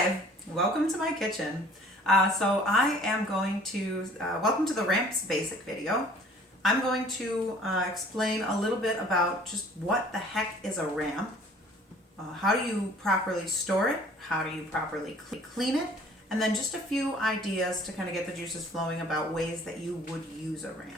Hi, welcome to my kitchen. So I am going to, welcome to the ramps basic video. I'm going to explain a little bit about just what the heck is a ramp, how do you properly store it, how do you properly clean it, and then just a few ideas to kind of get the juices flowing about ways that you would use a ramp.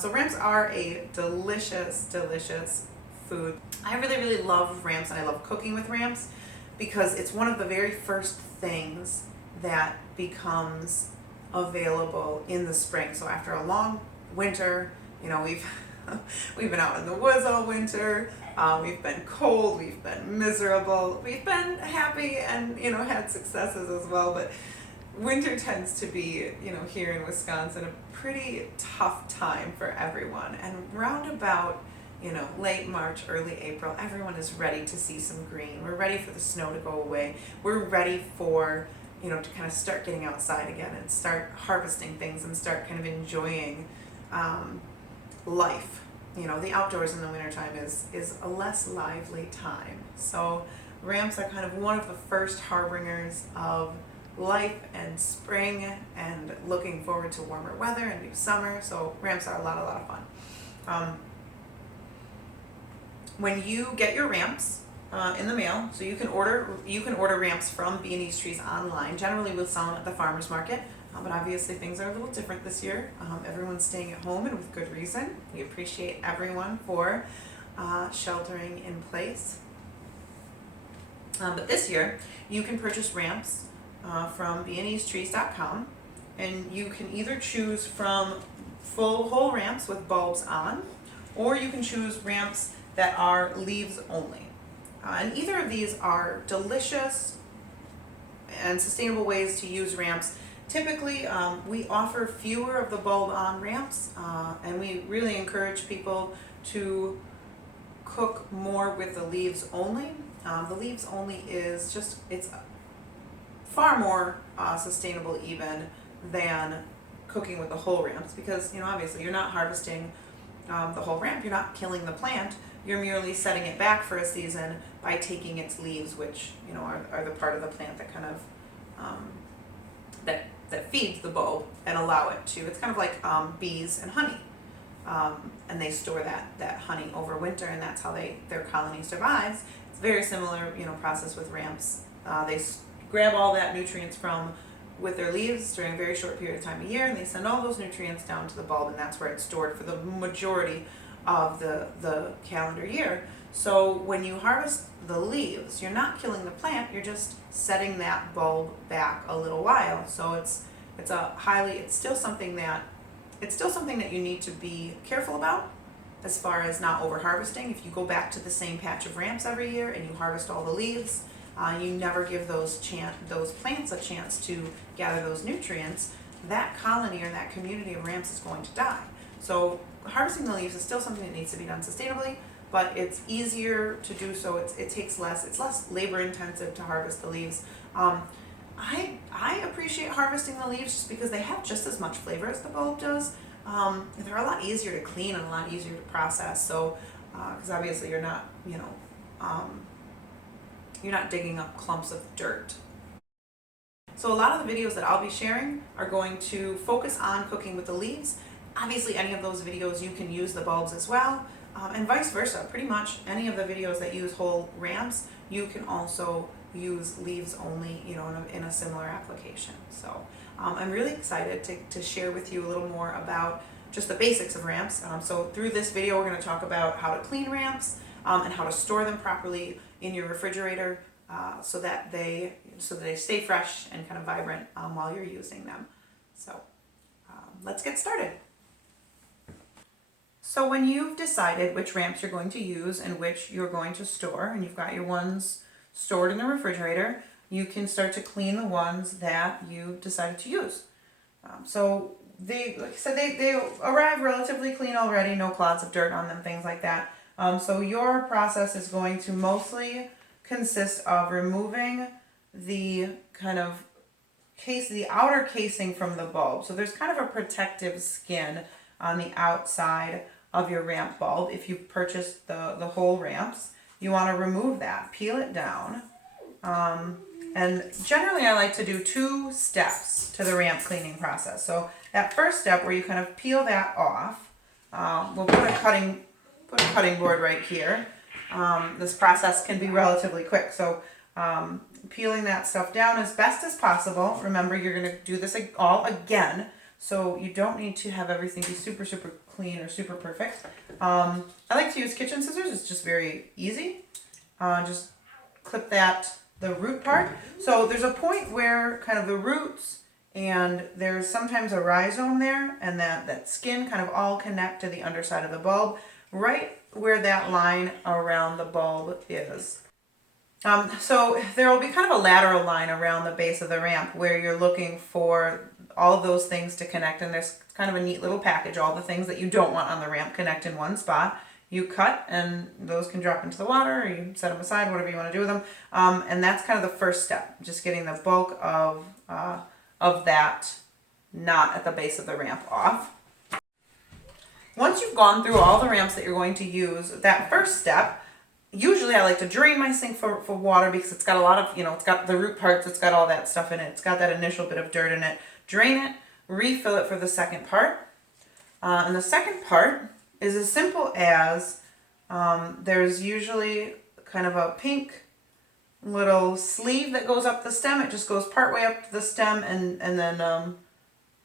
So ramps are a delicious, delicious food. I really love ramps, and I love cooking with ramps because it's one of the very first things that becomes available in the spring. So after a long winter, you know, we've been out in the woods all winter. We've been cold, we've been miserable, we've been happy, and had successes as well. But winter tends to be, here in Wisconsin, a pretty tough time for everyone. And round about late March, early April, everyone is ready to see some green. We're ready for the snow to go away. We're ready for, to kind of start getting outside again and start harvesting things and start kind of enjoying life. The outdoors in the wintertime is a less lively time. So ramps are kind of one of the first harbingers of life and spring and looking forward to warmer weather and new summer. So ramps are a lot of fun. When you get your ramps in the mail, so you can order ramps from B&E's Trees online. Generally, we'll sell them at the farmers market, but obviously things are a little different this year. Everyone's staying at home, and with good reason. We appreciate everyone for sheltering in place. But this year, you can purchase ramps from beandestrees.com, and you can either choose from whole ramps with bulbs on, or you can choose ramps that are leaves only. And either of these are delicious and sustainable ways to use ramps. Typically, we offer fewer of the bulb on ramps, and we really encourage people to cook more with the leaves only. The leaves only is it's far more sustainable even than cooking with the whole ramps, because obviously you're not harvesting the whole ramp, you're not killing the plant, you're merely setting it back for a season by taking its leaves, which are the part of the plant that kind of that feeds the bulb and allow it to. It's kind of like bees and honey, and they store that honey over winter, and that's how their colony survives. It's a very similar process with ramps. They grab all that nutrients with their leaves during a very short period of time a year, and they send all those nutrients down to the bulb, and that's where it's stored for the majority of the calendar year. So when you harvest the leaves, you're not killing the plant, you're just setting that bulb back a little while. So it's still something that you need to be careful about as far as not over harvesting. If you go back to the same patch of ramps every year and you harvest all the leaves, you never give those plants a chance to gather those nutrients, that colony or that community of ramps is going to die. So harvesting the leaves is still something that needs to be done sustainably, but it's easier to do so. It's less labor intensive to harvest the leaves. I appreciate harvesting the leaves just because they have just as much flavor as the bulb does. They're a lot easier to clean and a lot easier to process. So, because obviously you're not digging up clumps of dirt. So a lot of the videos that I'll be sharing are going to focus on cooking with the leaves. Obviously, any of those videos you can use the bulbs as well, and vice versa. Pretty much any of the videos that use whole ramps, you can also use leaves only, in a similar application. So I'm really excited to share with you a little more about just the basics of ramps. So through this video, we're going to talk about how to clean ramps and how to store them properly in your refrigerator so that they stay fresh and kind of vibrant while you're using them. So let's get started. So when you've decided which ramps you're going to use and which you're going to store, and you've got your ones stored in the refrigerator, you can start to clean the ones that you decided to use. So like I said, they arrive relatively clean already, no clods of dirt on them, things like that. So your process is going to mostly consist of removing the kind of the outer casing from the bulb. So there's kind of a protective skin on the outside of your ramp bulb. If you purchased the whole ramps, you want to remove that, peel it down, And generally I like to do 2 steps to the ramp cleaning process. So that first step where you kind of peel that off, we'll put a cutting board right here. This process can be relatively quick. So peeling that stuff down as best as possible. Remember, you're going to do this all again. So you don't need to have everything be super, super clean or super perfect. I like to use kitchen scissors. It's just very easy. Just clip the root part. So there's a point where kind of the roots and there's sometimes a rhizome there, and that skin kind of all connect to the underside of the bulb, right where that line around the bulb is. So there will be kind of a lateral line around the base of the ramp where you're looking for all of those things to connect, and there's kind of a neat little package. All the things that you don't want on the ramp connect in one spot. You cut, and those can drop into the water, or you set them aside, whatever you want to do with them. And that's kind of the first step, just getting the bulk of that knot at the base of the ramp off. Once you've gone through all the ramps that you're going to use, that first step, usually I like to drain my sink for water because it's got a lot of, it's got the root parts, it's got all that stuff in it, it's got that initial bit of dirt in it. Drain it, refill it for the second part. And the second part is as simple as there's usually kind of a pink little sleeve that goes up the stem. It just goes part way up to the stem, and then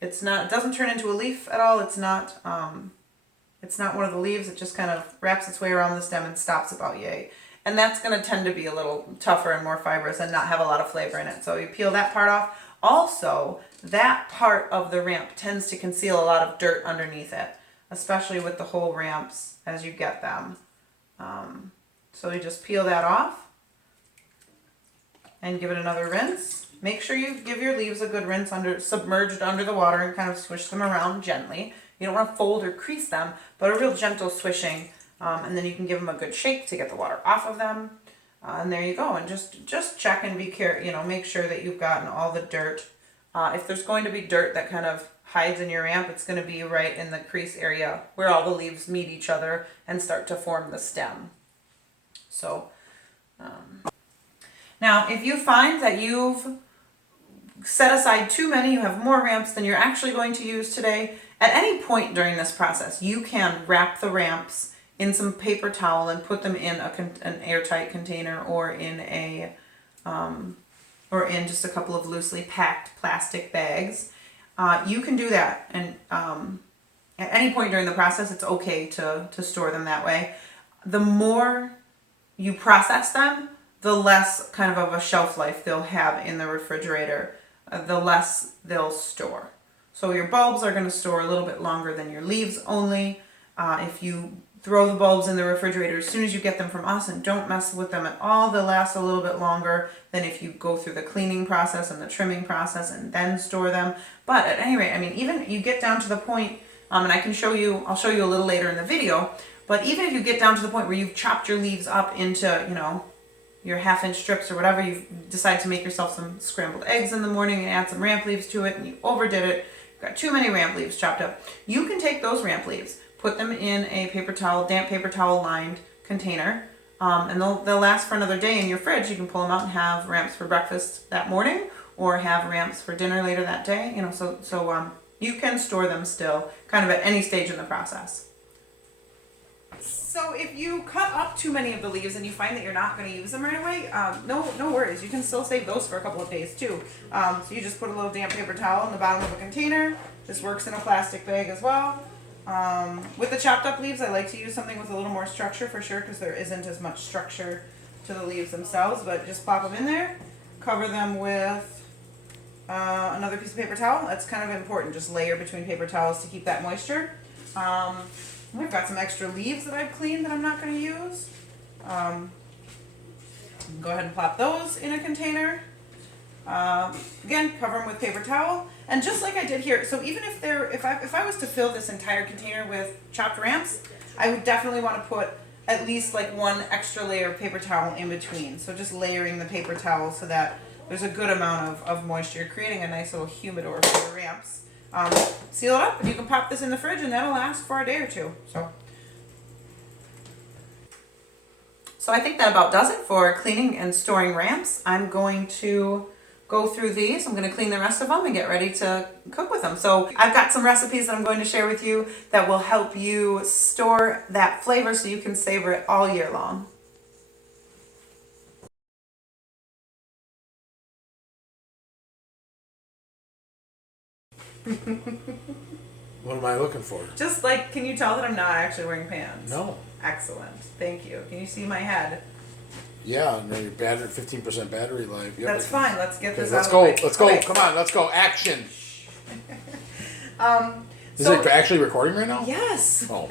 it doesn't turn into a leaf at all. It's not one of the leaves. It just kind of wraps its way around the stem and stops about yay. And that's going to tend to be a little tougher and more fibrous and not have a lot of flavor in it. So you peel that part off. Also, that part of the ramp tends to conceal a lot of dirt underneath it, especially with the whole ramps as you get them. So you just peel that off and give it another rinse. Make sure you give your leaves a good rinse submerged under the water, and kind of swish them around gently. You don't want to fold or crease them, but a real gentle swishing, and then you can give them a good shake to get the water off of them. And there you go. And just check and be careful. Make sure that you've gotten all the dirt. If there's going to be dirt that kind of hides in your ramp, it's going to be right in the crease area where all the leaves meet each other and start to form the stem. So now if you find that you've set aside too many, you have more ramps than you're actually going to use today, at any point during this process you can wrap the ramps in some paper towel and put them in an airtight container, or in just a couple of loosely packed plastic bags. You can do that, and at any point during the process it's okay to store them that way. The more you process them, the less kind of a shelf life they'll have in the refrigerator, the less they'll store. So your bulbs are going to store a little bit longer than your leaves only. If you throw the bulbs in the refrigerator as soon as you get them from us and don't mess with them at all, they'll last a little bit longer than if you go through the cleaning process and the trimming process and then store them. But at any rate, even you get down to the point, and I'll show you a little later in the video, but even if you get down to the point where you've chopped your leaves up into, your 1/2-inch strips or whatever, you decide to make yourself some scrambled eggs in the morning and add some ramp leaves to it, and you overdid it, got too many ramp leaves chopped up, you can take those ramp leaves, put them in a damp paper towel lined container, and they'll last for another day in your fridge. You can pull them out and have ramps for breakfast that morning, or have ramps for dinner later that day. So you can store them still, kind of at any stage in the process. So if you cut up too many of the leaves and you find that you're not going to use them right away, no worries. You can still save those for a couple of days too. So you just put a little damp paper towel in the bottom of a container. This works in a plastic bag as well. With the chopped up leaves, I like to use something with a little more structure for sure, because there isn't as much structure to the leaves themselves. But just pop them in there, cover them with another piece of paper towel. That's kind of important. Just layer between paper towels to keep that moisture. We've got some extra leaves that I've cleaned that I'm not going to use. Go ahead and plop those in a container. Again, cover them with paper towel. And just like I did here, so even if I was to fill this entire container with chopped ramps, I would definitely want to put at least like one extra layer of paper towel in between. So just layering the paper towel so that there's a good amount of moisture, creating a nice little humidor for the ramps. Seal it up, and you can pop this in the fridge, and that'll last for a day or two. So So I think that about does it for cleaning and storing ramps. I'm going to go through these. I'm going to clean the rest of them and get ready to cook with them. So I've got some recipes that I'm going to share with you that will help you store that flavor so you can savor it all year long. What am I looking for? Just like, can you tell that I'm not actually wearing pants? No. Excellent. Thank you. Can you see my head? Yeah, and then your battery, 15% battery life. Yep. That's fine. Let's get this Let's out go. of the way. Let's go. Okay. Come on. Let's go. Action. Is So, it actually recording right now? yes. Oh.